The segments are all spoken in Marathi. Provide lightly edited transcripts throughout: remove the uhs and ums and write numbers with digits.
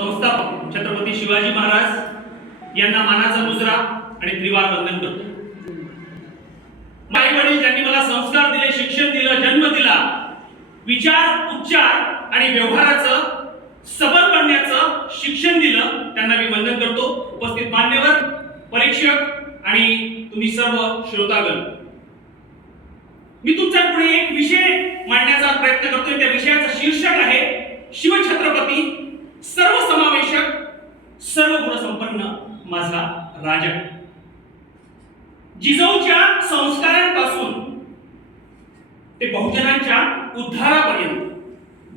संस्थापक छत्रपती शिवाजी महाराज यांना मानाचा मुजरा आणि त्रिवार वंदन करतो. आई वडील ज्यांनी मला संस्कार दिले, शिक्षण दिलं, जन्म दिला, विचार, उच्चार आणि व्यवहाराचं सबल बनण्याचं शिक्षण दिलं, त्यांना मी वंदन करतो. उपस्थित मान्यवर, परीक्षक आणि तुम्ही सर्व श्रोतागण, मी तुमच्या पुढे एक विषय मांडण्याचा प्रयत्न करतोय. त्या विषयाचं शीर्षक आहे शिवछत्रपती, सर्वसमावेशक, सर्व गुणसंपन्न माझा राजा. जिजाऊच्या संस्कारांपासून ते बहुजनांच्या उद्धारापर्यंत,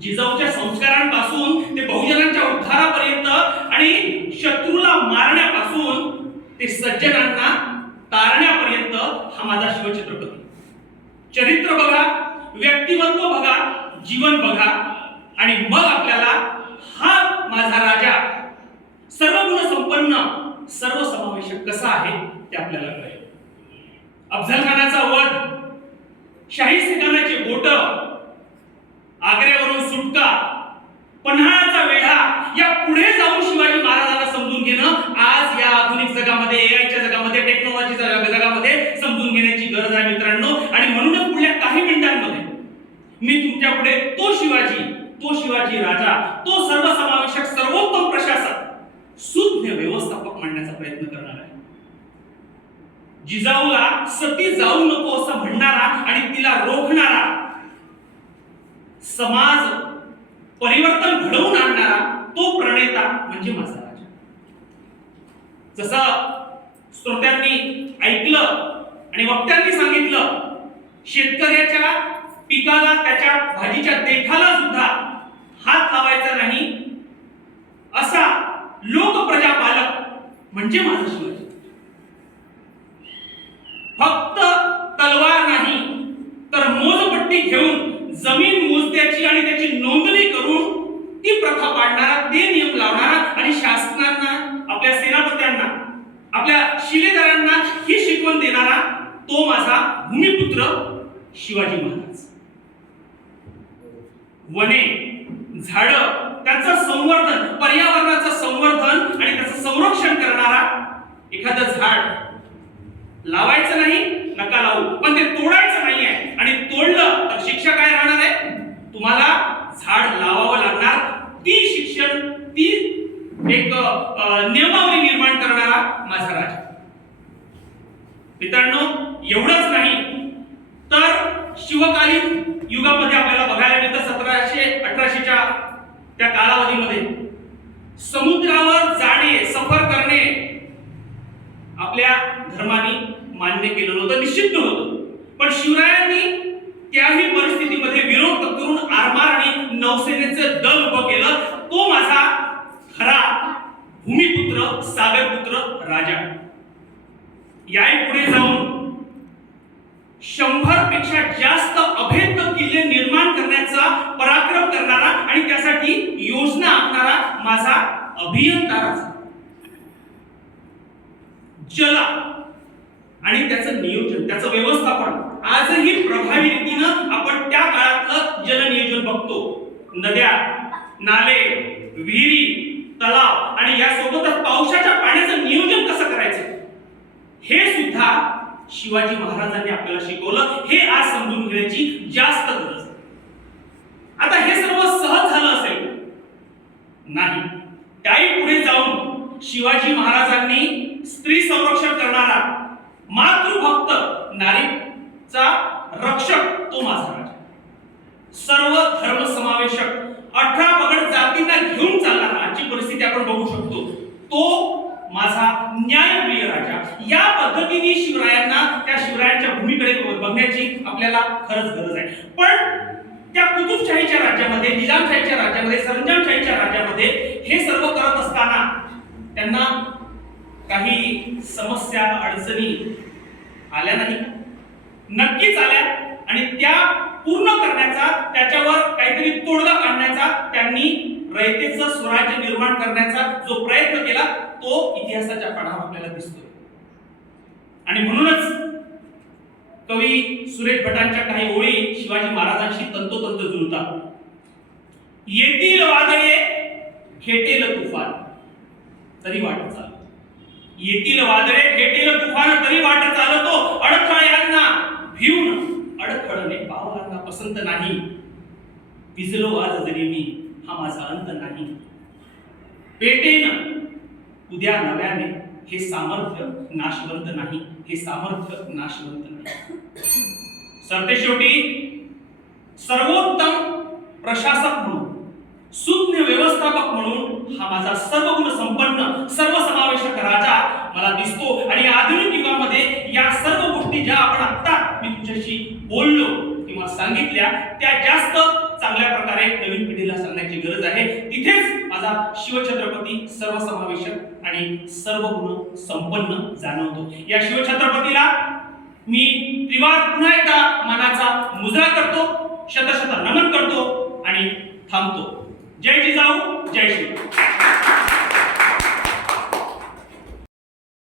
जिजाऊच्या संस्कारांपासून ते बहुजनांच्या उद्धारापर्यंत आणि शत्रूला मारण्यापासून ते सज्जनांना तारण्यापर्यंत हा माझा शिवछत्रपती. चरित्र बघा, व्यक्तिमत्व बघा, जीवन बघा आणि मग आपल्याला हा माझा राजा सर्व गुण संपन्न, सर्वसमावेशक कसा आहे ते आपल्याला कळेल. अफझल खानाचा वध, शाही सिंगाराचे बोट, आग्र्यावरून सुटका, पन्हाळाचा वेढा, या पुढे जाऊन शिवाजी महाराजांना समजून घेणं आज या आधुनिक जगामध्ये, एआयच्या जगामध्ये, टेक्नॉलॉजीच्या जगामध्ये समजून घेण्याची गरज आहे मित्रांनो. आणि म्हणूनच पुढल्या काही मिनिटांमध्ये मी तुमच्या पुढे तो शिवाजी राजा, तो सर्वसमावेशक, सर्वोत्तम प्रशासक, सुज्ञ व्यवस्थापक मांडण्याचा प्रयत्न करणार आहे. जिजाऊला सती जाऊ नको असं म्हणणारा आणि तिला रोखणारा, समाज परिवर्तन घडवून आणणारा तो प्रणेता म्हणजे माझा राजा. जसं श्रोत्यांनी ऐकलं आणि वक्त्यांनी सांगितलं, शेतकऱ्याच्या पिकाला, त्याच्या भाजीच्या देठाला सुद्धा हात लावायचा नाही असा लोकप्रजा पालक म्हणजे माझा शिवाजी. फक्त तलवार नाही तर मोजपट्टी घेऊन जमीन मोजण्याची आणि त्याची नोंदणी करून ती प्रथा पाडणारा, ते नियम लावणारा आणि शासनांना, आपल्या सेनापत्यांना, आपल्या शिलेदारांना ही शिकवण देणारा तो माझा भूमिपुत्र शिवाजी महाराज. वने, झाडं, त्याचं संवर्धन, पर्यावरणाचं संवर्धन आणि त्याचं संरक्षण करणारा. एखादं झाड लावायचं नाही, नका लावू, पण ते तोडायचं नाहीये आणि तोडलं तर शिक्षा काय राहणार आहे? तुम्हाला झाड लावावं लागणार. ती शिक्षण, ती एक नियमावली निर्माण करणारा माझा राजा. मित्रांनो, एवढंच नाही तर शिवकालीन युगामध्ये आपल्याला बघायला मिळतं, 1700-1800च्या त्या कालावधीमध्ये समुद्रावर जाणे, सफर करणे आपल्या धर्माने मान्य केलं नव्हतं, निषिद्ध होतं. पण शिवरायांनी त्याही परिस्थितीमध्ये विरोध करून आरमार आणि नौसेनेचं दल उभं केलं. तो माझा खरा भूमिपुत्र, सागरपुत्र राजा. याही पुढे जाऊन 100 पेक्षा जास्त अभेद्य किल्ले निर्माण करण्याचा पराक्रम करणारा आणि त्यासाठी योजना आखणारा माझा अभियंता राजा. जल आणि त्याचं नियोजन, त्याचं व्यवस्थापन आजही प्रभावी रीतीनं आपण त्या काळातलं जल नियोजन बघतो. नद्या, नाले, विहिरी, तलाव आणि यासोबतच पावसाच्या पाण्याचं नियोजन कसं करायचं हे सुद्धा शिवाजी महाराजांनी आपल्याला शिकवलं. हे आज समजून घेण्याची जास्त गरज आहे. आता हे सर्व सहज झालं असेल नाही, त्याही पुढे जाऊन शिवाजी महाराजांनी स्त्री संरक्षण करणारा, मातृभक्त, नारीचा रक्षक तो माझा राजा. सर्व धर्म समावेशक, 18 पगड जातींना घेऊन चालणारा, आजची परिस्थिती आपण बघू शकतो, तो माझा न्यायप्रिय राजा. या पद्धतीने त्या शिवरायांच्या भूमीकडे बघण्याची आपल्याला खरंच गरज आहे. पण त्या कुतुबशाहीच्या राज्यामध्ये, निजामशाहीच्या राज्यामध्ये, सरंजामशाहीच्या राज्यामध्ये हे सर्व करत असताना त्यांना काही समस्या, अडचणी आल्या नाही? नक्कीच आल्या. आणि त्या पूर्ण करण्याचा, त्याच्यावर काहीतरी तोडगा काढण्याचा, त्यांनी रयतेचं स्वराज्य निर्माण करण्याचा जो प्रयत्न केला तो इतिहासाच्या पानावर आपल्याला दिसतोय. आणि म्हणूनच कवी सुरेश भटांच्या काही ओळी शिवाजी महाराजांशी तंतोतंत जुळतात. येतील वादळे खेटेल तुफान तरी वाट चालतो. येतील वादळे खेटेल तुफान तरी वाट चालतो. अडथळ्यांना भिवून अडखळणे पावलांना पसंत नाही. विजलो आज जरी मी हा माझा अंत नाही. पेटेन उद्या नव्याने हे सामर्थ्य नाशवंत नाही. हे सामर्थ्य नाशवंत नाही. सरतेशेवटी सर्वोत्तम प्रशासक म्हणून, सुज्ञ व्यवस्थापक म्हणून हा माझा सर्वगुण संपन्न सर्वसमावेशक राजा मला दिसतो. आणि आधुनिक युगामध्ये या सर्व गोष्टी ज्या आपण आता मी तुझ्याशी बोललो किंवा सांगितल्या त्या जास्त चांगल्या प्रकारे नवीन पिढीला सांगण्याची गरज आहे. तिथेच माझा शिवछत्रपती सर्वसमावेशक आणि सर्व गुण संपन्न जाणवतो. या शिवछत्रपतीला मी त्रिवार पुन्हा एकदा मनाचा मुजरा करतो, शतशत नमन करतो आणि थांबतो. जय जिजाऊ, जय शिव.